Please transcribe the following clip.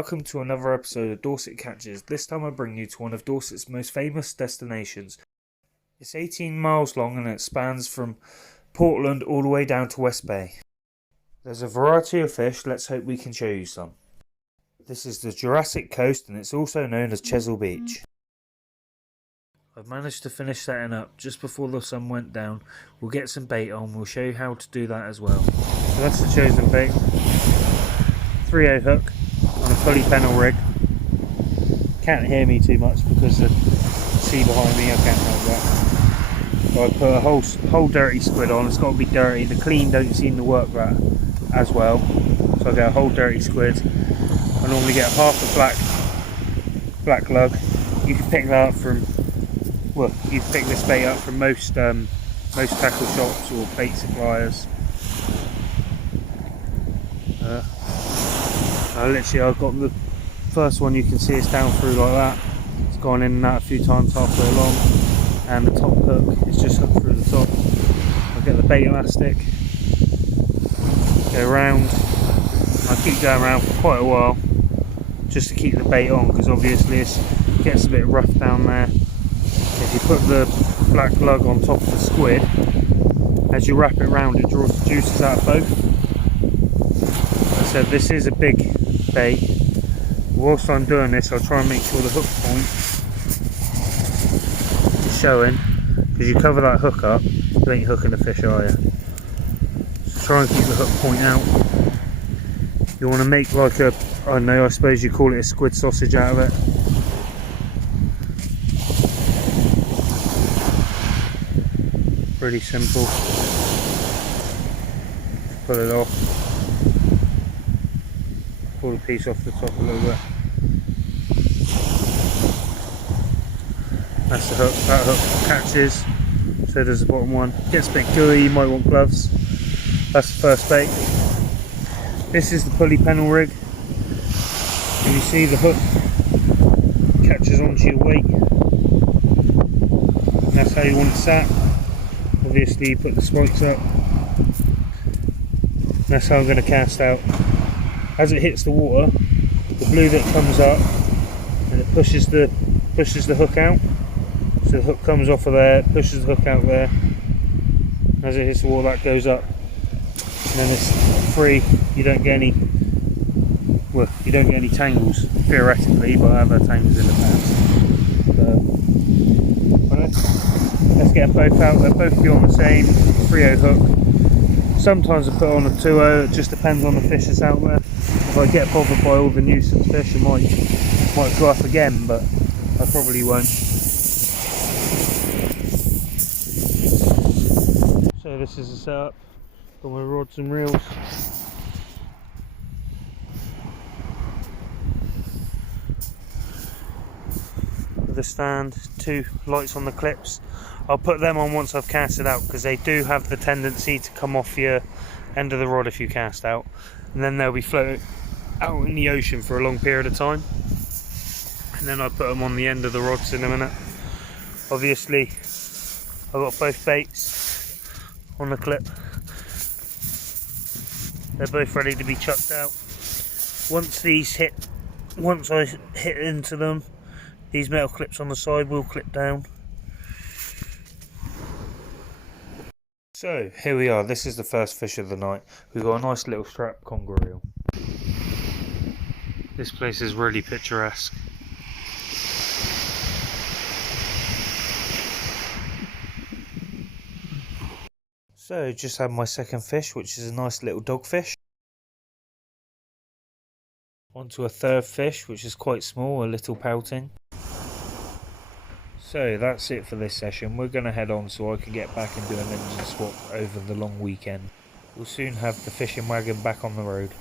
welcome to another episode of Dorset Catches. This time I bring you to one of Dorset's most famous destinations. It's 18 miles long and it spans from Portland all the way down to West Bay. There's a variety of fish, let's hope we can show you some. This is the Jurassic Coast and it's also known as Chesil Beach. I've managed to finish setting up just before the sun went down. We'll get some bait on, we'll show you how to do that as well. So that's the chosen bait. 3/0 hook on a pulley pennel rig. Can't hear me too much because the sea behind me, I can't help that. So I put a whole dirty squid on. It's got to be dirty. The clean don't seem to work that as well. So I get a whole dirty squid. I normally get half a black lug. You can pick that up from, well, you can pick this bait up from most tackle shops or bait suppliers. I've got the first one, you can see it's down through like that. It's gone in and out a few times halfway along, and the top hook is just hooked through the top. I'll get the bait elastic, go around. I keep going around for quite a while just to keep the bait on, because obviously it gets a bit rough down there. If you put the black lug on top of the squid, as you wrap it around, it draws the juices out of both. As I said, this is a big bait. Whilst I'm doing this, I'll try and make sure the hook point is showing, because you cover that hook up, you ain't hooking the fish, are you? So try and keep the hook point out. You want to make like a, I don't know, I suppose you call it a squid sausage out of it. Pretty simple. Pull it off. Pull the piece off the top a little bit. That's the hook. That hook catches. So does the bottom one. Gets a bit gooey, you might want gloves. That's the first bait. This is the pulley pennel rig. And you see the hook catches onto your weight. And that's how you want it sat. Obviously you put the spikes up. And that's how I'm going to cast out. As it hits the water, the blue that comes up and it pushes the hook out. So the hook comes off of there, pushes the hook out there. As it hits the water, that goes up. And then it's free. You don't get any tangles theoretically, but I've had tangles in the past. So, let's get them both out. They'll both be on the same 3/0 hook. Sometimes I put on a 2/0, it just depends on the fish that's out there. If I get bothered by all the nuisance fish, I might go up again, but I probably won't. So this is the setup. Got my rods and reels. With a stand, 2 lights on the clips. I'll put them on once I've cast it out, because they do have the tendency to come off your end of the rod if you cast out, and then they'll be floating out in the ocean for a long period of time. And then I put them on the end of the rods in a minute. Obviously I've got both baits on the clip. They're both ready to be chucked out. Once I hit into them, these metal clips on the side will clip down. So here we are, this is the first fish of the night. We've got a nice little strap conger reel. This place is really picturesque. So just had my second fish, which is a nice little dogfish. Onto a third fish, which is quite small, a little pouting. So that's it for this session. We're going to head on so I can get back and do an engine swap over the long weekend. We'll soon have the fishing wagon back on the road.